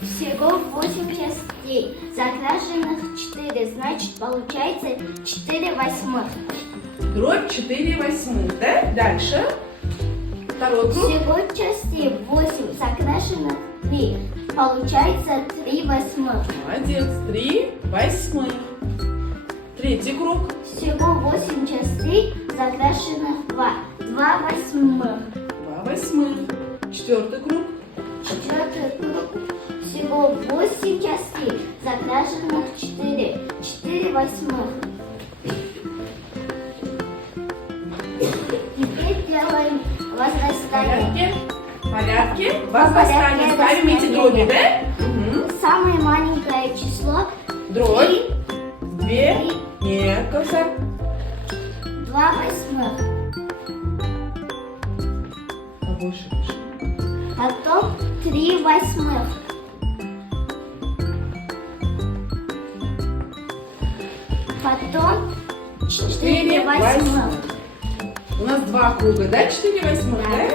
Всего 8 частей, закрашенных 4, значит получается 4 восьмых. Дробь 4 восьмых, да? Дальше. Второй круг. Всего частей 8, закрашенных 3, получается 3 восьмых. Молодец. 3 восьмых. Третий круг. Всего 8 частей, закрашенных 2, 2 восьмых. 2 восьмых. Четвертый круг. Четвертый круг. Всего 8 частей, закрашенных 4, 4 восьмых. Теперь делаем возрастание. Порядке. Возрастание. Ставим эти дроби, да? Угу. Самое маленькое число Дробь. 3, 2. Нет, Кавсар. 2 восьмых. Побольше. Потом 3 восьмых. Потом 4 восьмых. У нас 2 круга, да? 4 восьмых, да?